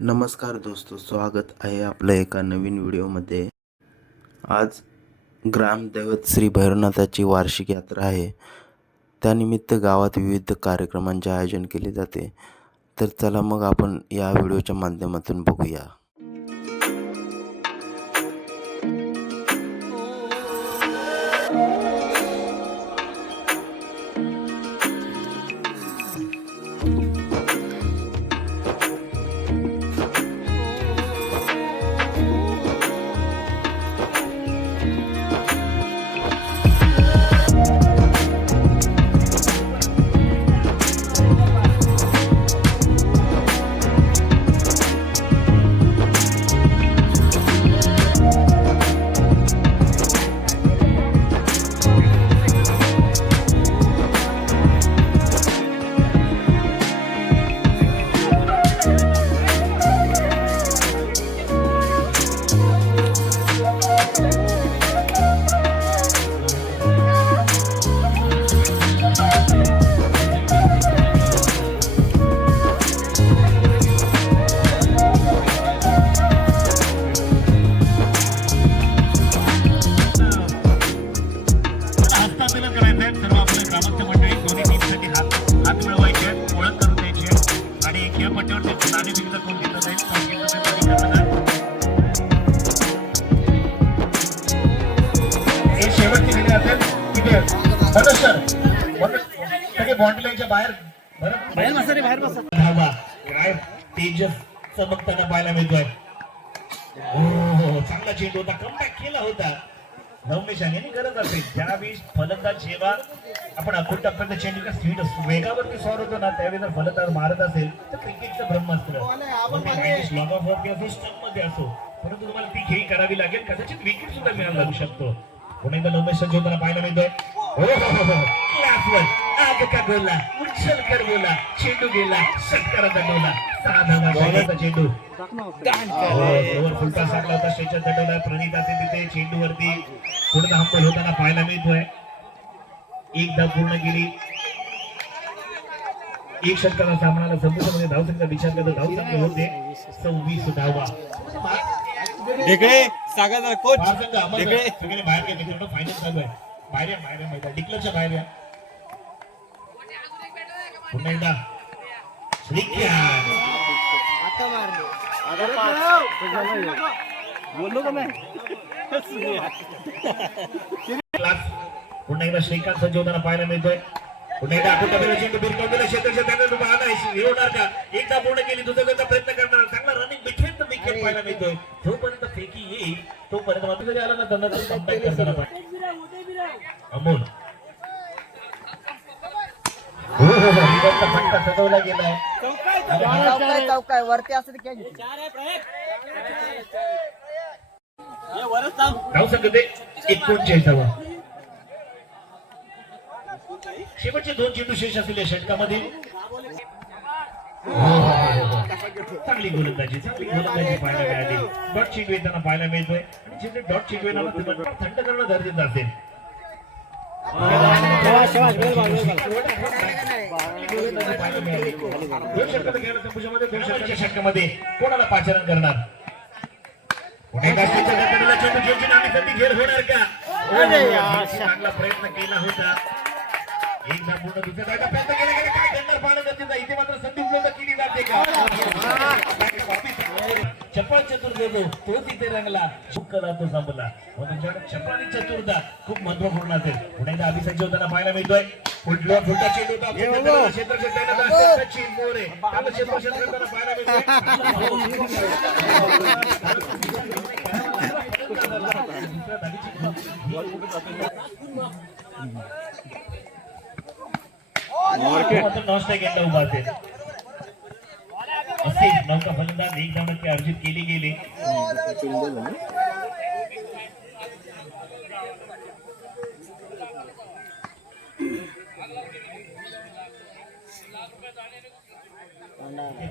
नमस्कार दोस्तों, स्वागत आहे आपल्या एका नवीन व्हिडिओमध्ये। आज ग्रामदैवत श्री भैरवनाथाची वार्षिक यात्रा आहे। त्यानिमित्त गावात विविध कार्यक्रमांचे आयोजन केले जाते। तर चला मग आपण या व्हिडिओच्या माध्यमातून बघूया। चमकताना पाहायला मिळतोय। चांगला चेंडू होता, कमबॅक केला होता रमेश यांनी गरज असेल त्यावेळी फलंदाज जेव्हा आपण अखोट टप्प्यात चेंडूच्या स्पीड वेगावरती सॉर होतो ना, त्यावेळी जर फलंदाज मारत असेल तर क्रिकेटचं ब्रह्मास्त्र लॉग ऑफ असो स्टंप मध्ये असो, परंतु तुम्हाला ती खेळी करावी लागेल, कदाचित विकेट सुद्धा मिळायला लागू शकतो। पुन्हा एकदा रमेश संजोताना पाहायला मिळतोय। क्लासवर आग का गोला उचलकर बोला, चेंडू गेला षटकाराचा डोला, 6 धावांचा चेंडू ओव्हर फुलटा साकला होता स्टेजच्या तटवला। प्रणित असे तिथे चेंडूवरती थोडं हंबल होताना पाहायला मिळतोय। एकदा पूर्ण केली, एक षटकाचा सामनाला संपूर्णमध्ये धावसंख्या विचार करता धावसंख्या होते 26 धावा। सागर कोच सगळे बाहेर गेले, फायनल चालू आहे, बाहेर माहिती डिक्लेअरच्या बाहेर या। पुन्हा एकदा पुन्हा एकदा श्रीकांत संजोताना पाहायला मिळतोय। पुन्हा एकदा आपण चेंडू बिरकावलेला क्षेत्राच्या त्याने होणार का, एकदा पूर्ण केली दुसऱ्या प्रयत्न करणार, चांगला रनिंग विकेट पाहायला मिळतोय। जोपर्यंत फेकी येईल तोपर्यंत मात्र जरी आला ना त्यांना कमबॅक करताना पाहिजे। अमोल फटका सजवला गेलाय, चौकाय वरती असं धावसंख्या 39 शेवटचे 2 चेंडू शेष असलेल्या षटकामध्ये चांगली गोलंदाजी पाहायला मिळाली। डॉट चेंडू येताना पाहायला मिळतोय आणि जिथे डॉट चेंडू येणार थंड करणं गरजेचं असेल। षटकामध्ये कोणाला पाचारण करणार, घेर होणार का, चांगला प्रयत्न केला होता, एकदा पूर्ण दुसऱ्या प्रयत्न केला, काय करणार पाहणं गरजेचं, इथे मात्र संधी उपलब्ध केली जाते का, चपळ चतुर देतो तो तिथे रंगला, कला तो संपला, चपळ आणि चतुरता खूप महत्वपूर्ण असेल। पुढे एकदा अभिषेक होताना पाहायला मिळतोय, फुलटा चेंडू होता सचिन मोरे त्याला क्षेत्र करताना पाहायला मिळतोय। उभा असेल असे नौका फलंदाज एक धावांची अर्जित केली गेली।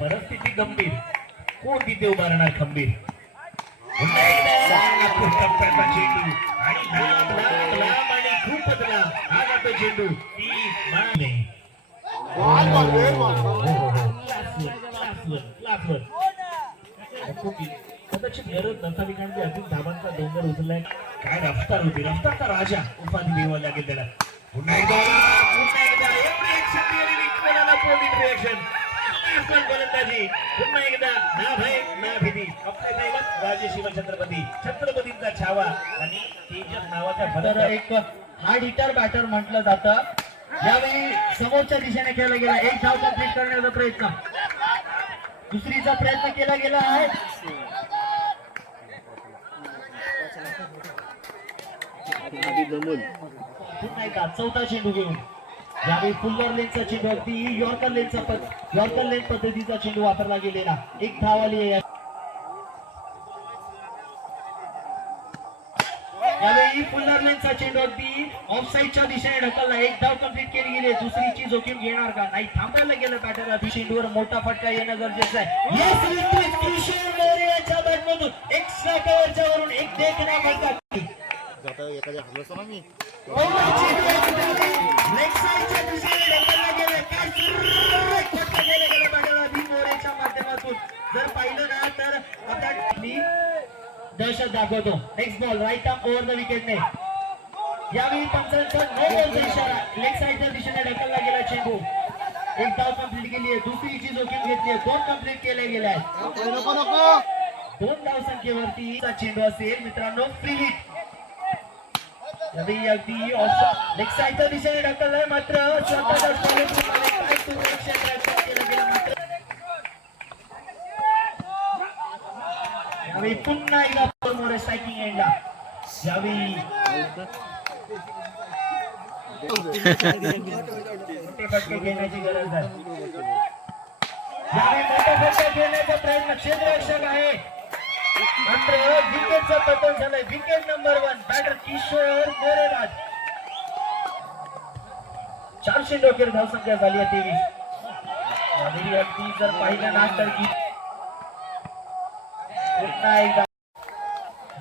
परिस्थिती गंभीर, कोण तिथे उभा राहणार खंबीर, चेंडू आणि लांब आणि खूपच लांब हा जातो चेंडू, ती कदाचित गरज नसावी कारण की अजून धाबांचा डोंगर उचललाय. काय रफ्तार होती, रफ्तारचा राजा उपाधी मिळवायला लागेल त्याला. पुन्हा एकदा एवढी ऍक्शन दिली विक्रमाला पोलिट रिएक्शन. गोलंदाजी पुन्हा एकदा ना भय ना भीती. आपले दैवत राजे शिवछत्रपती, छत्रपतींचा छावा आणि तेजस नावाच्या तर एक हार्ड हिटर बॅटर म्हटलं जातं. यावेळी समोरच्या दिशेने केला गेला एक धाव कंप्लीट करण्याचा प्रयत्न, दुसरीचा प्रयत्न केला गेला आहे. पुन्हा एकदा चौथा चेंडू घेऊन यावेळी फुल्लर लेनचा चेंडू, अगदी यॉर्कर लेन पद्धतीचा चेंडू वापरला गेलेला. एक धाव आली आहे. यावेळी फुल्लर लेनचा चेंडू अगदी ऑफ साईडच्या दिशेने ढकलला. एक धाव कंप्लीट केली गेली. दुसरीची जोखीम घेणार का नाही, थांबायला गेलं बॅटरला. चेंडूवर मोठा फटका येणं गरजेचं आहे. याच्या बॅटमधून एक्स्ट्रा कव्हरच्या वरून एक देखना फटका. लेग साईडच्या दिशेने ढकलला गेला. फटका गेला गेला बॅटरला मोरेच्या माध्यमातून. जर पाहिलं ना तर आता दहशत दाखवतो. Next ball right arm over the विकेटने. यावेळी पंचांचा नो बॉलचा इशारा. लेग साईडच्या दिशेने ढकलला गेला चेंडू. एक धाव कंप्लीट केली आहे. दुसरीची जोखीम घेतली आहे. 2 कंप्लीट केले गेले आहेत. 2 धाव संख्येवरती चेंडू असेल मित्रांनो. Free hit. यावेळी अगदी लेग साईडच्या दिशेने ढकललाय मात्र स्वतःच्या केलं गेलं मात्र. यावेळी पुन्हा एकदा मोरे स्ट्रायकिंग एंडला. यावेळी मोठे फटके घेण्याची गरज आहे. यावेळी मोठे फटके घेण्याचा प्रयत्न क्षेत्ररक्षक आहे मात्र विकेटचं पतन झालंय. Wicket number 1 batter Kishore Moreraj. 4 चेंडूवर धावसंख्या झाली आहे 23. यावेळी अगदी जर पाहिलं ना तर पुन्हा एकदा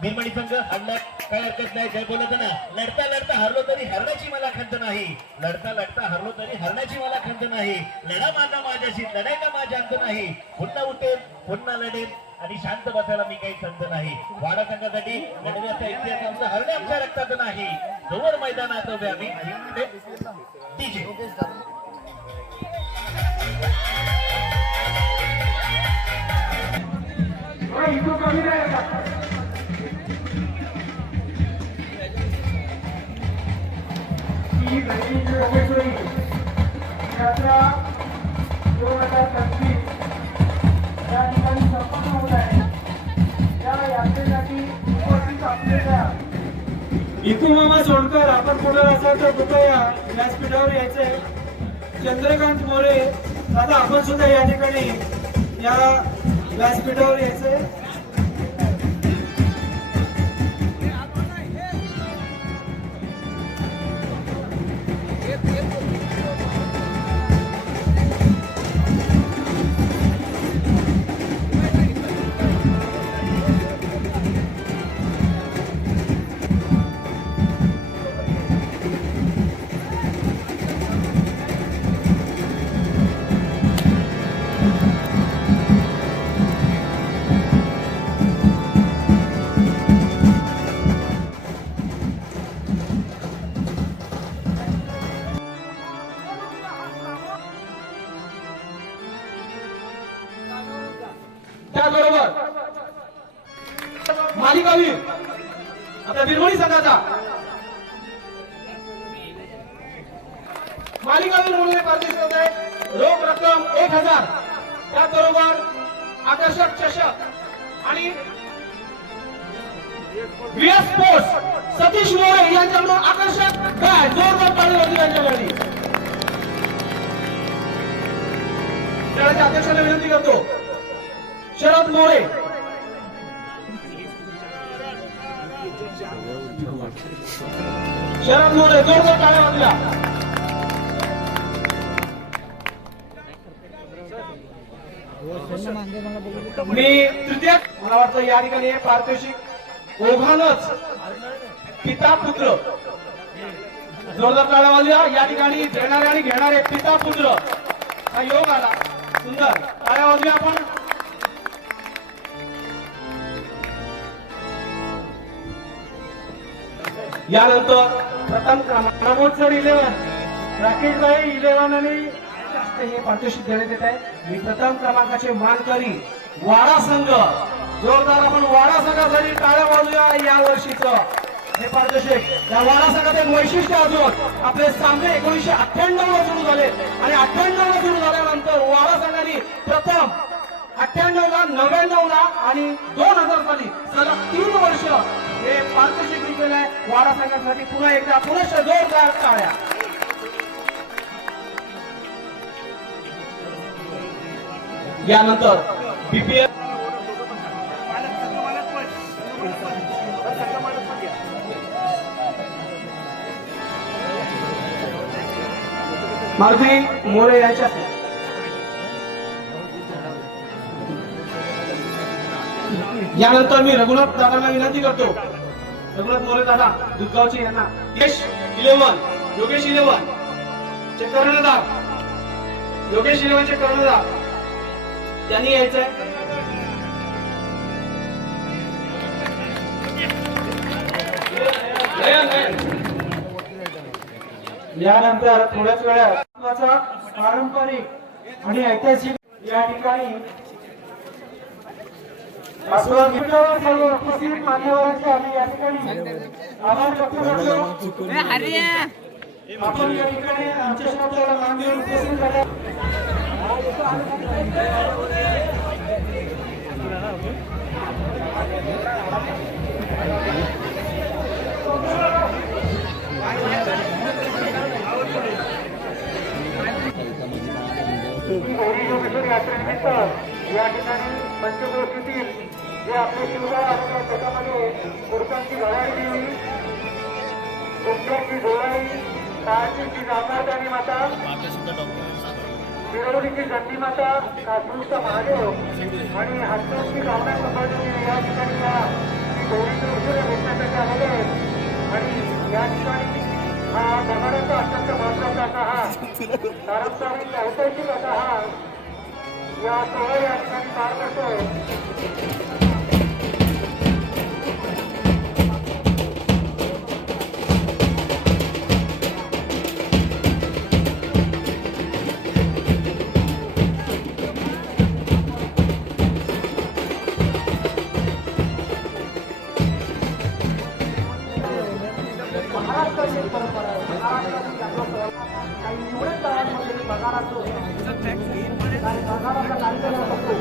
निर्मणी संघ हल्ला काय हरकत नाही. जय बोलत ना, लढता लढता हरलो तरी हरण्याची मला खंत नाही. लढता लढता हरलो तरी हरण्याची मला खंत नाही. लढा माझा माझ्याशी, लढायला माझ्या अंत नाही. पुन्हा उठेल, पुन्हा लढेल आणि शांत बसायला मी काही संत नाही. वाडा संघासाठी लढण्याचा इतिहास आमचा, हरणे आमच्या रक्तात नाही. जोवर मैदानात उभे आम्ही डीजे. यात्रा 2025 या ठिकाणी संपन्न होत आहे. या यात्रेसाठी उपस्थित असलेल्या इथून मामा सोडकर, आपण पुढे असाल तर कृपया व्यासपीठावर यायचंय. चंद्रकांत मोरे दादा, आपण सुद्धा या ठिकाणी या व्यासपीठावर यायचंय. त्याबरोबर मालिकावीर आपल्या बिरमणी संघाचा मालिकावीर म्हणून पार्टिसिपेट होत आहे. रोख रक्कम 1000. त्याचबरोबर आकर्षक चषक आणि व्हीएस स्पोर्ट्स सतीश मोरे यांच्याकडून आकर्षक काय जोरदार ताली होती यांच्याकडे. खेळाच्या अध्यक्षाला विनंती करतो शरद मोरे. शरद मोरे जोरदार टाळ्या वाजल्या. मी तृतीय मला वाटतं या ठिकाणी पारितोषिक ओघानच पिता पुत्र. जोरदार टाळ्या वाजल्या. या ठिकाणी देणारे आणि घेणारे पिता पुत्र हा योग आला. सुंदर टाळ्या वाजल्या आपण. यानंतर प्रथम क्रमांक प्रमोद सर 11, राकेश भाई 11 आणि जास्त हे पारितोषिक देण्यात येत आहे. मी प्रथम क्रमांकाचे मानकरी वाडा संघ, जोरदार आपण वाडा संघासाठी टाळ्या वाजूया. या वर्षीचं हे पारितोषिक या वाडा संघाचं एक वैशिष्ट्य अजून आपले सामने 1998 ला सुरू झाले आणि 98 ला सुरू झाल्यानंतर वाडा संघाने प्रथम 98 ला 99 ला आणि 2000 साली सलग 3 वर्ष हे पारितोषिक जिंकलेलं आहे. वाडा संघासाठी पुन्हा एकदा पुनश्च जोरदार टाळ्या. यानंतर बीपीएल मारुती मोरे यांच्या यानंतर मी रघुनाथ दादांना विनंती करतो. रघुनाथ मोरे दादा दुधगावचे यांना यश 11, योगेश 11 चे कर्णधार, योगेश 11 चे कर्णधार त्यांनी यायचंय. यानंतर थोड्याच वेळात पारंपरिक आणि ऐतिहासिक या ठिकाणी सर्व उपस्थित मान्यवरांचे आम्ही या ठिकाणी आभार व्यक्त करतो. आपण या ठिकाणी आमच्या शब्दाला मान देऊन उपस्थित झाल्या. यात्रेनिमित्त या ठिकाणी पंचक्रोशीतील जे आपले शिवगाव आहे त्याच्यामध्ये पुरुषांची घडाई देवी, कुंभ्याची जोडाई, काळाची जांभळदानी माता, शिरवडीची दंडी माता, कासरूचा महादेव आणि हस्तूची गावना संभाजी या ठिकाणी या गौरीचे उत्सव भेटण्यासाठी आलेले आहेत. आणि या ठिकाणी हा दगडाचा अत्यंत महत्वाचा असा हा पारंपरिक ऐतिहासिक असा हा या सोहळा या ठिकाणी पार पडतोय. महाराष्ट्राची परंपरा आहे. महाराष्ट्राची आपला काही निवडक गावांमध्ये बघारा असतो, काही बघाराचा कार्यक्रम असतो.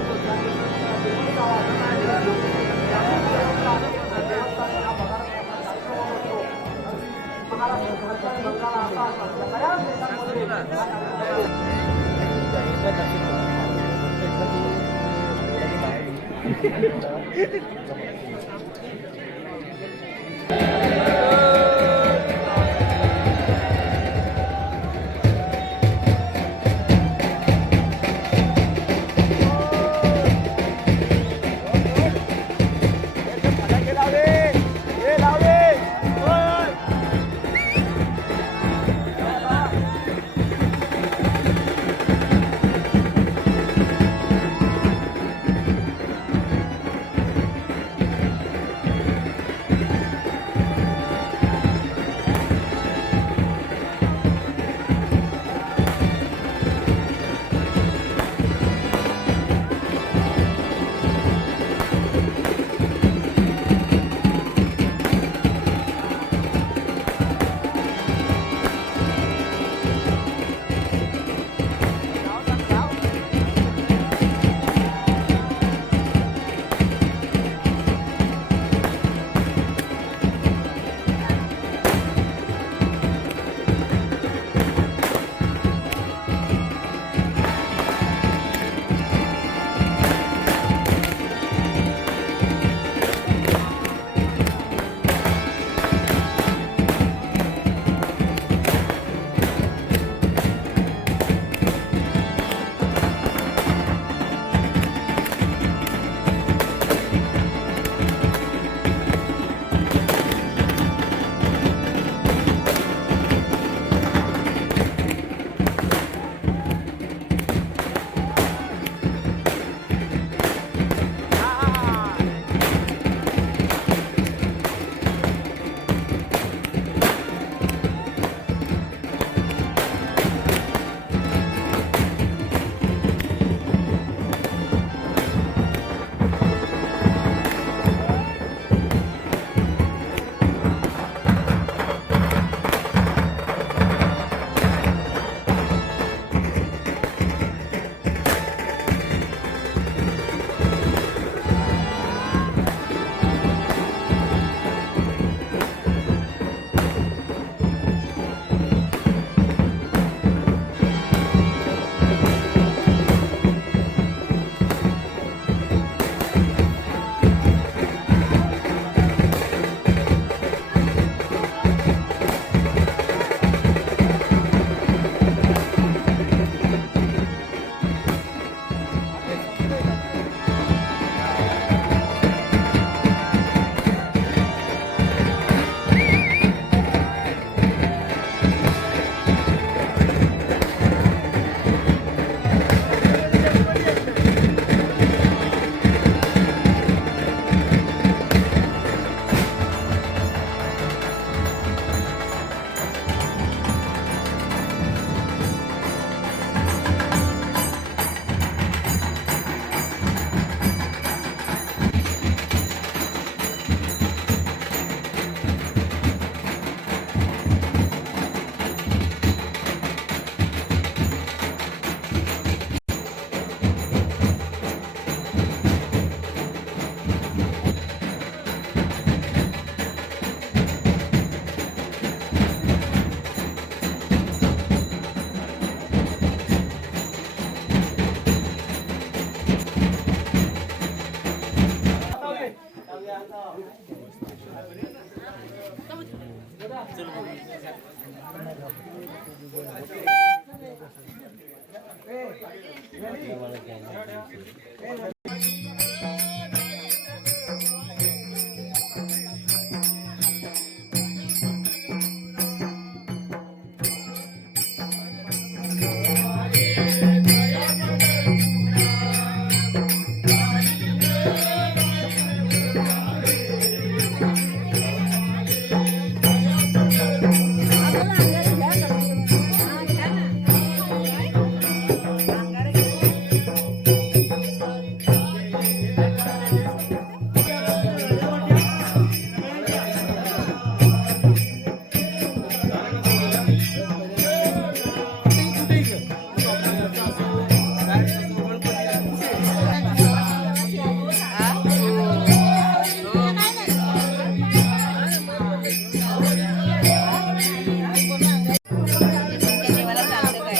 देवाला चालतं काय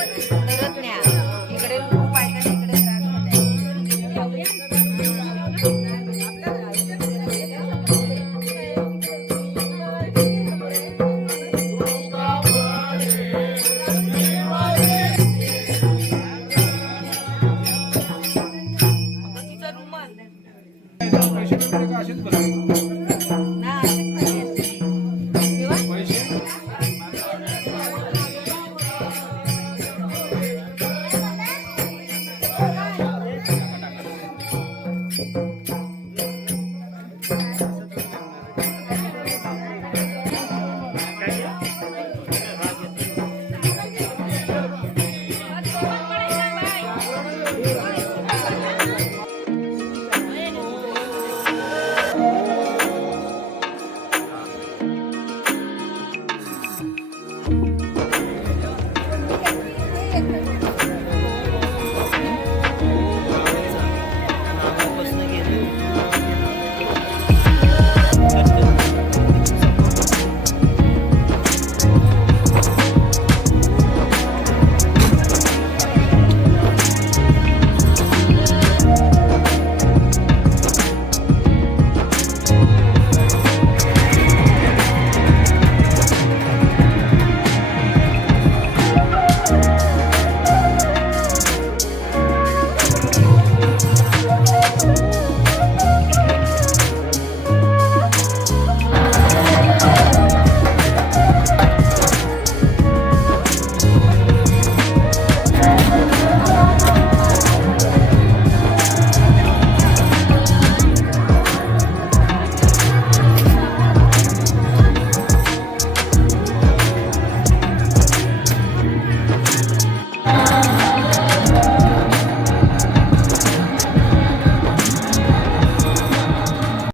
परत न्या इकडे खूप आहे का तिकडे तिचा रुमाल पैसे वगैरे का असेच बघा. ना पैसे